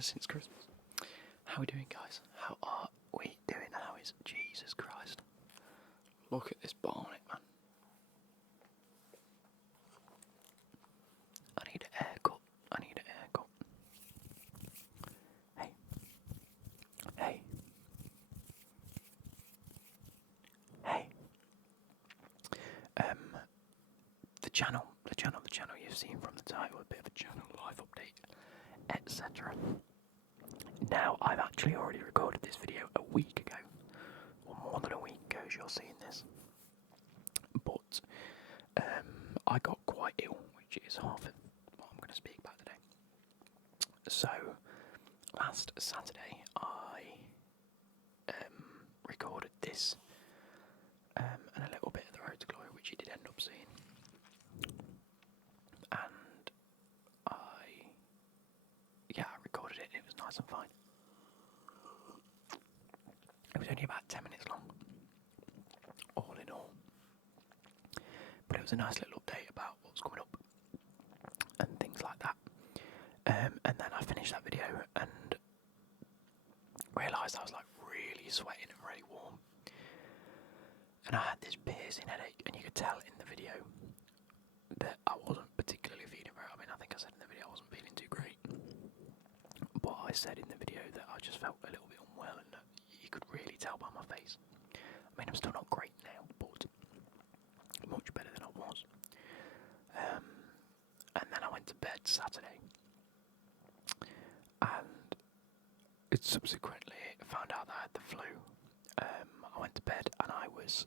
guys since Christmas. How are we doing, guys? How are we doing? How is Jesus Christ? Look at this bonnet, man. I need a haircut. Hey. Hey. The channel you've seen from the title, a bit of a channel life update, etc. Now, I've actually already recorded this video a week ago, or more than a week ago as you're seeing this. But I got quite ill, which is half of what I'm going to speak about today. So, last Saturday, I recorded this and a little bit of the Road to Glory, which you did end up seeing. And I recorded it. It was nice and fine. It was only about 10 minutes long, all in all. But it was a nice little update about what's coming up and things like that. And then I finished that video and realised I was like really sweating and really warm. And I had this piercing headache, and you could tell in the video that I wasn't particularly feeling very. I mean, I think I said in the video I wasn't feeling too great. But I said in the video that I just felt a little bit unwell, and you could really tell by my face. I mean, I'm still not great now, but much better than I was. And then I went to bed Saturday, and it subsequently found out that I had the flu. I went to bed and I was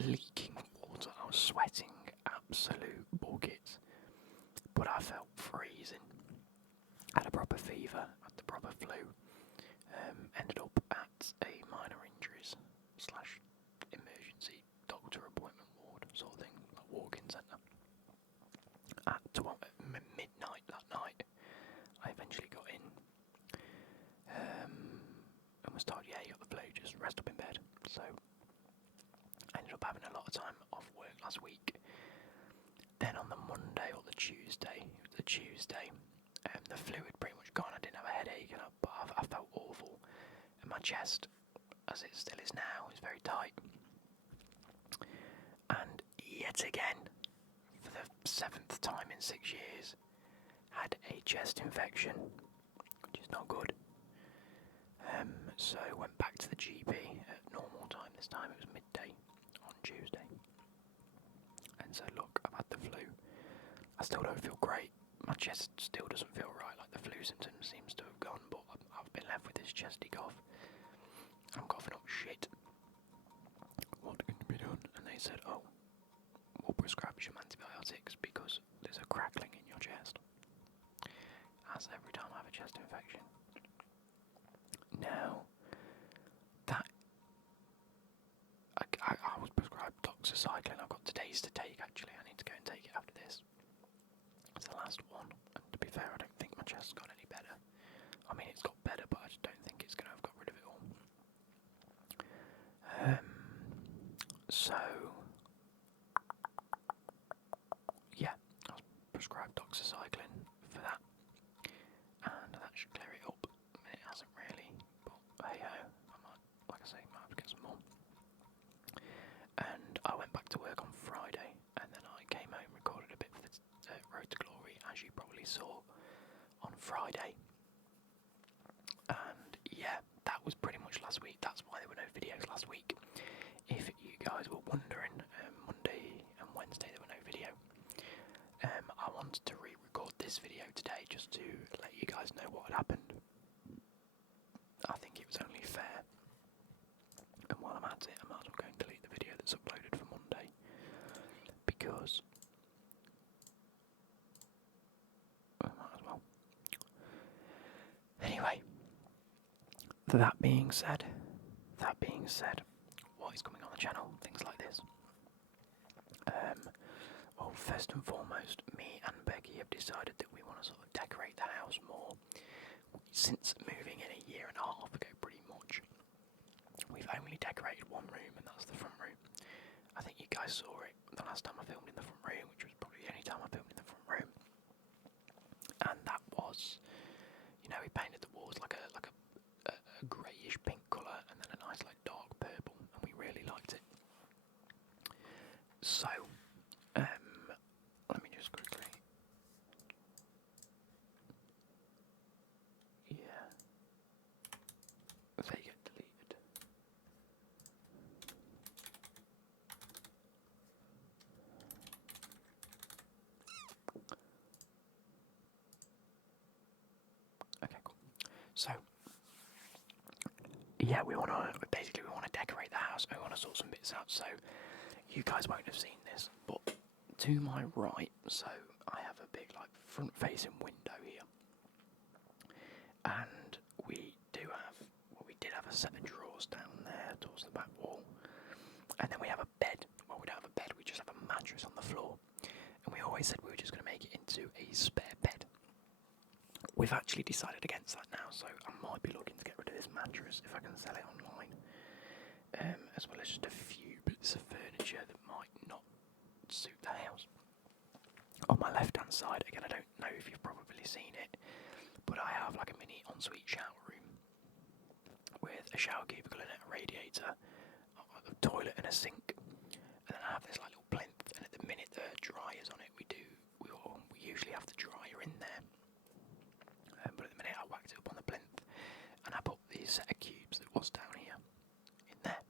leaking water. I was sweating absolute buckets, but I felt freezing. I had a proper fever, had the proper flu. Ended up at a minor injuries / emergency doctor appointment ward sort of thing, like walk-in centre. At midnight that night, I eventually got in. And was told, yeah, you got the flu, just rest up in bed. So I ended up having a lot of time off work last week. Then on the Monday or the Tuesday, the flu had pretty much gone. I didn't have a headache, but I felt awful. And my chest, as it still is now, is very tight. And yet again, for the 7th time in 6 years, had a chest infection, which is not good. So went back to the GP at normal time. This time it was midday on Tuesday, and said, look, I've had the flu. I still don't feel great. My chest still doesn't feel right. Like the flu symptoms seems to have gone, but I've been left with this chesty cough. I'm coughing up shit. What can be done? And they said, oh, we'll prescribe you some antibiotics because there's a crackling in your chest. As every time I have a chest infection. Now, that I was prescribed doxycycline. I've got today's to take, actually. I need to go and take it after this. It's the last one, and to be fair, I don't think my chest's got any better. I mean, it's got better, but I just don't think it's going to have got rid of it all. So, yeah, I was prescribed doxycycline for that, and that should clear it up. It hasn't really, but hey ho, I might, like I say, might have to get some more. And I went back to work on Friday, and then I came home, recorded a bit for the Road to Glory, as you probably saw on Friday. And yeah, that was pretty much last week. That's why there were no videos last week. If you guys were wondering, Monday and Wednesday there were no video. I wanted to re-record this video today just to let you guys know what had happened. I think it was only fair. And while I'm at it, I might as well go and delete the video that's uploaded for Monday. Because I might as well. Anyway, that being said, what is coming on the channel, things like this. Well, first and foremost, me and Becky have decided that we want to sort of decorate the house more. Since moving in a year and a half ago, pretty much, we've only decorated one room, and that's the front room. I think you guys saw it the last time I filmed in the front room, which was probably the only time I filmed in the front room. And that was So yeah, we want to decorate the house. We want to sort some bits out. So you guys won't have seen this, but to my right, so I have a big like front-facing window here, and we did have a set of drawers down there towards the back wall, and then we have a bed. Well, we don't have a bed. We just have a mattress on the floor, and we always said we were just going to make it into a spare bed. We've actually decided against that now, so I might be looking to get rid of this mattress if I can sell it online, as well as just a few bits of furniture that might not suit the house. On my left hand side, again, I don't know if you've probably seen it, but I have like a mini ensuite shower room with a shower cubicle in it, a radiator, a toilet and a sink, and then I have this like little plinth, and at the minute the dryer's on it, we usually have the dryer in there, but at the minute I whacked it up on the plinth, and I put the set of cubes that was down here in there.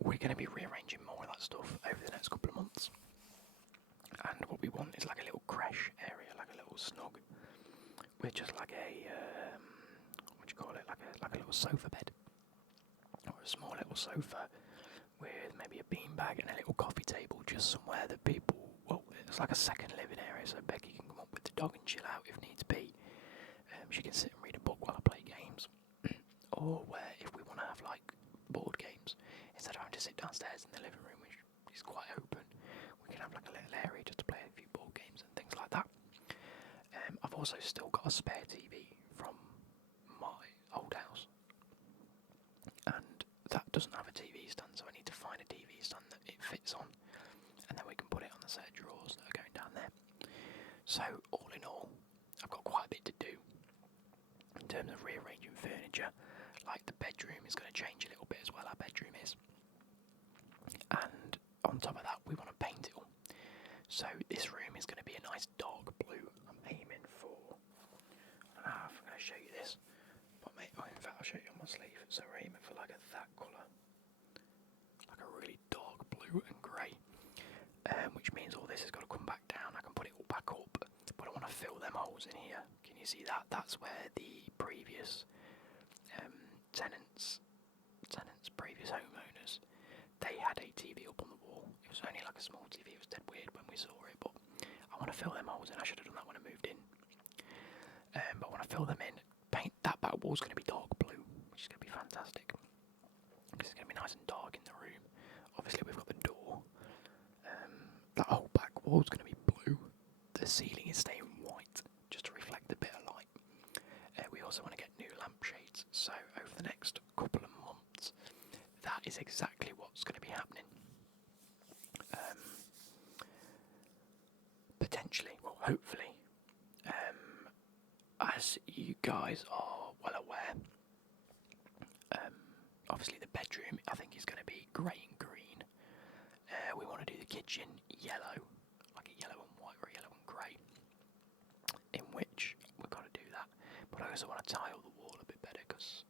We're going to be rearranging more of that stuff over the next couple of months, and what we want is like a little creche area, like a little snug, with just like a what do you call it, like a little sofa bed, or a small little sofa with maybe a beanbag and a little coffee table, just somewhere that people, well, it's like a second living area, so Becky can come up with the dog and chill out if needs be. She can sit and read a book while I play games, or where if we want to have like board games, instead of having to sit downstairs in the living room, which is quite open, we can have like a little area just to play a few board games and things like that. I've also still got a spare TV from my old house, and that doesn't have a TV stand, so I need to find a TV stand that it fits on, and then we can put it on the set of drawers that are going down there. So all in all, I've got quite a bit to do in terms of rearranging furniture. Like the bedroom is going to change a little bit as well, our bedroom is, and on top of that we want to paint it all. So this room is going to be a nice dark blue. I'm aiming for, I don't know if I'm going to show you this, but in fact I'll show you on my sleeve. So we're aiming for like that colour, like a really dark blue and grey, which means all this has got to come back down. I can put it all back up, but I want to fill them holes in here. Can you see that? That's where the previous tenants, previous homeowners, they had a TV up on the wall. It was only like a small TV. It was dead weird when we saw it, but I want to fill them holes in. I should have done that when I moved in. But I want to fill them in. Paint that back wall's going to be dark blue, which is going to be fantastic, because it's going to be nice and dark in the room. Obviously we've got the door. That whole back wall's going to be blue. The ceiling is staying white, just to reflect a bit of light. We also want to get new lampshades, so over the next couple of months, that is exactly what's going to be happening. Potentially, well, hopefully, as you guys are well aware, obviously the bedroom I think is going to be grey and green. We want to do the kitchen yellow, like a yellow and white or a yellow and grey, in which we've got to do that. But I also want to tile the wall a bit better, because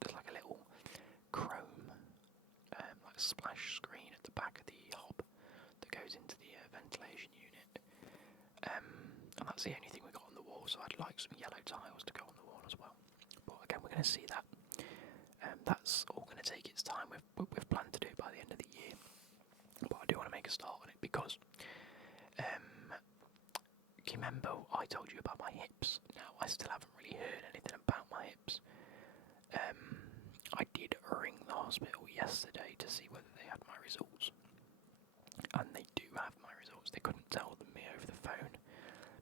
there's like a little chrome like splash screen at the back of the hob that goes into the ventilation unit, and that's the only thing we got on the wall, so I'd like some yellow tiles to go on the wall as well. But again, we're going to see that. That's all going to take its time. We've planned to do it by the end of the year, but I do want to make a start on it, because you remember I told you about my hips? Now I still haven't really heard anything about my hips. I did ring the hospital yesterday to see whether they had my results, and they do have my results. They couldn't tell them me over the phone,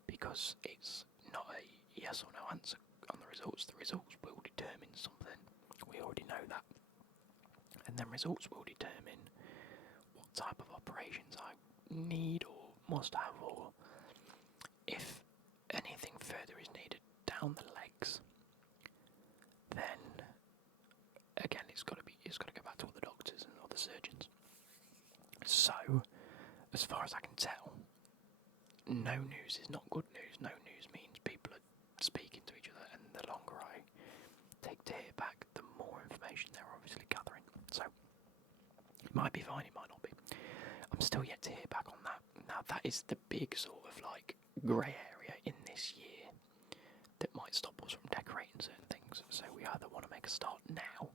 because it's not a yes or no answer on the results. The results will determine something. We already know that. And then results will determine what type of operations I need or must have, or if anything further is needed down the legs. Then again, it's got to go back to all the doctors and all the surgeons. So, as far as I can tell, no news is not good news. No news means people are speaking to each other, and the longer I take to hear back, the more information they're obviously gathering. So, it might be fine, it might not be. I'm still yet to hear back on that. Now, that is the big sort of like grey area in this year. like stop us from decorating certain things. So we either want to make a start now,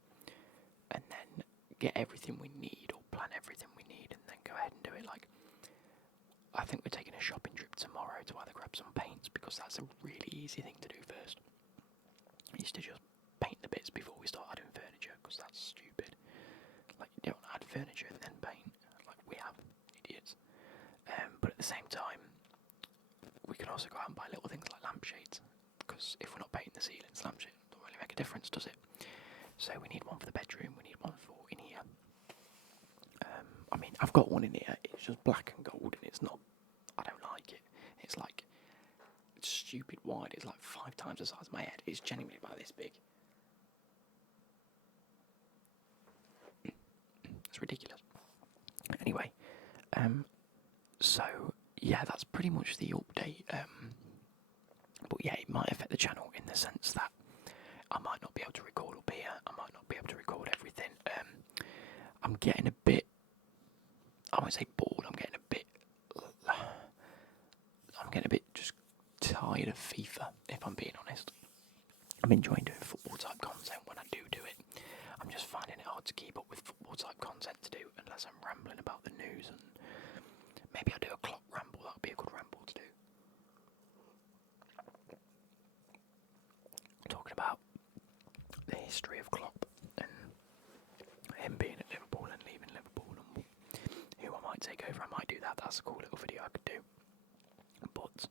and then get everything we need, or plan everything we need, and then go ahead and do it. Like, I think we're taking a shopping trip tomorrow to either grab some paints, because that's a really easy thing to do first. I used to just paint the bits before we start adding furniture, because that's stupid. Like, you don't add furniture and then paint, like we have, idiots. But at the same time, we can also go out and buy little things like lampshades, because if we're not painting the ceilings, lampshade don't really make a difference, does it? So we need one for the bedroom, we need one for in here. I mean, I've got one in here, it's just black and gold, and it's not, I don't like it. It's like, it's stupid wide, it's like 5 times the size of my head. It's genuinely about this big. It's ridiculous. Anyway, so yeah, that's pretty much the update. But yeah, it might affect the channel in the sense that I might not be able to record up here. I might not be able to record everything. I'm getting a bit, I won't say bored. I'm getting a bit just tired of FIFA, if I'm being honest. I'm enjoying doing football type content when I do it. I'm just finding it hard to keep up with football type content to do unless I'm rambling about the news, and maybe I'll do a clock ramble. That would be a good ramble to do. Talking about the history of Klopp and him being at Liverpool and leaving Liverpool and who I might take over. I might do that. That's a cool little video I could do. But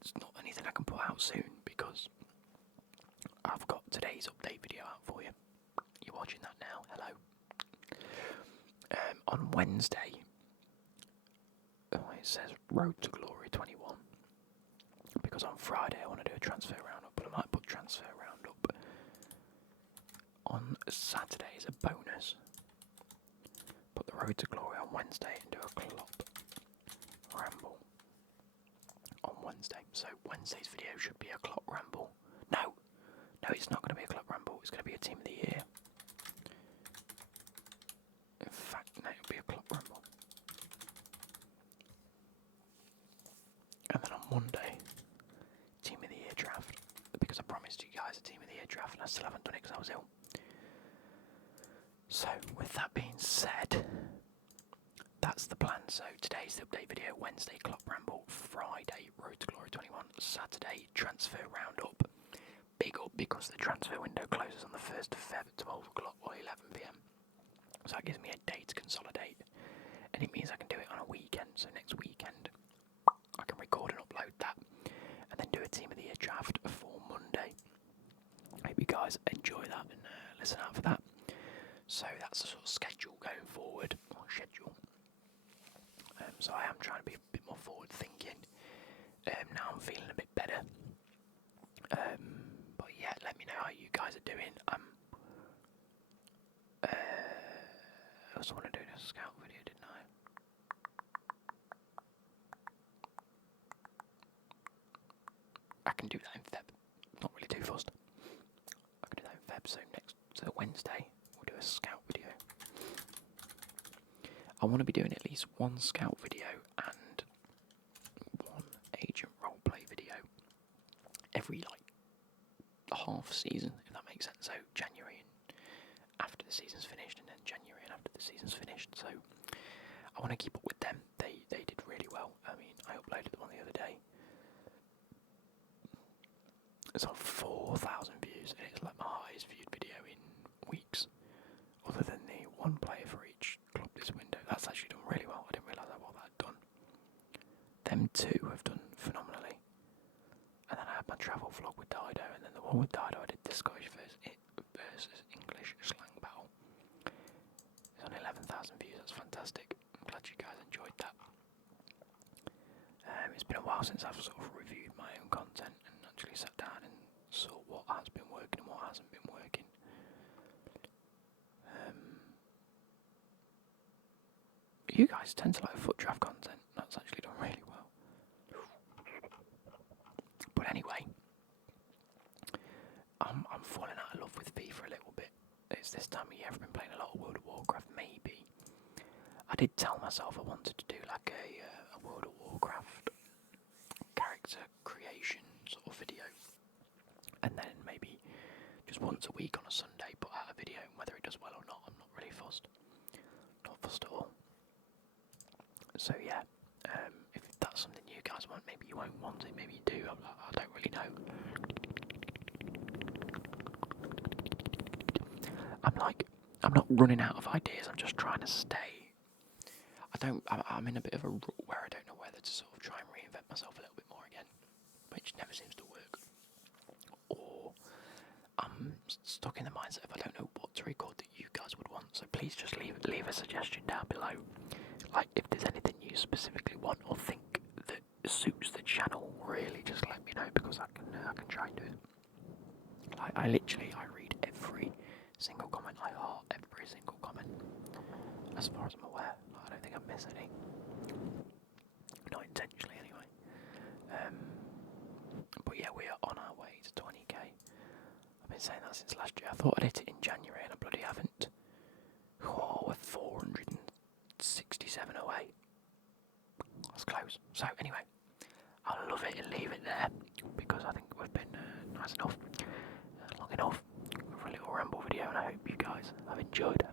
it's not anything I can put out soon because I've got today's update video out for you. You're watching that now. Hello. On Wednesday, it says Road to Glory 21. Because on Friday I want to do a transfer roundup, but I might put transfer roundup on Saturday as a bonus. Put the Road to Glory on Wednesday and do a Klopp ramble on Wednesday. So Wednesday's video should be a Klopp ramble. No, it's not going to be a Klopp ramble. It's going to be a Team of the Year. In fact, no, it'll be a Klopp ramble. And then on Monday, Team of the Year draft, because I promised you guys a Team of the Year draft and I still haven't done it because I was ill. So, with that being said, that's the plan. So, today's the update video, Wednesday Klopp ramble, Friday Road to Glory 21, Saturday transfer roundup. Big up because the transfer window closes on the 1st of Feb at 12 o'clock or 11 PM. So that gives me a day to consolidate, and it means I can do it on a weekend. So next weekend I can record and upload that, and then do a Team of the Year draft for Monday. Hope you guys enjoy that and listen out for that. So that's the sort of schedule going forward, or schedule. So I am trying to be a bit more forward thinking. Now I'm feeling a bit better. But yeah, let me know how you guys are doing. I also want to do this scout video, didn't I? I can do that in Feb. Not really too fussed. I can do that in Feb. So Wednesday we'll do a scout video. I want to be doing at least one scout video and one agent roleplay video every half season, if that makes sense. So January and after the season's finished, and then January and after the season's finished. So I want to keep up with them. They did really well. I mean, I uploaded the one the other day. It's on 4,000 views, and it's like my highest viewed video in weeks. Other than the one player for each club this window, that's actually done really well. I didn't realise how well that had done. Them two have done phenomenally. And then I had my travel vlog with Dido, and then the one with Dido I did the Scottish versus English slang battle. It's on 11,000 views, that's fantastic. I'm glad you guys enjoyed that. It's been a while since I've sort of reviewed my own content and actually sat down and saw what has been working and what hasn't been working. You guys tend to like foot draft content. That's actually done really well. But anyway, I'm falling out of love with FIFA a little bit. It's this time of year I've been playing a lot of World of Warcraft. Maybe I did tell myself I wanted to do like a World of Warcraft character creation sort of video. and then maybe just once a week on a Sunday put out a video. Whether it does well or not, I'm not really fussed. Not fussed at all. So yeah, if that's something you guys want, maybe you won't want it, maybe you do, I don't really know. I'm not running out of ideas, I'm just trying to stay. I'm in a bit of a rut where I don't know whether to sort of try and reinvent myself a little bit more again, which never seems to work. Or I'm stuck in the mindset of I don't know what to record that you guys would want, so please just leave a suggestion down below. Like, if there's anything you specifically want or think that suits the channel, really just let me know, because I can try and do it. Like, I read every single comment, I heart every single comment, as far as I'm aware. I don't think I miss any. Not intentionally, anyway. But yeah, we are on our way to 20k. I've been saying that since last year. I thought I'd hit it in January, and I bloody haven't. Oh, we're 467 away. That's close. So anyway, I'll love it and leave it there, because I think we've been nice enough, long enough for a little ramble video, and I hope you guys have enjoyed.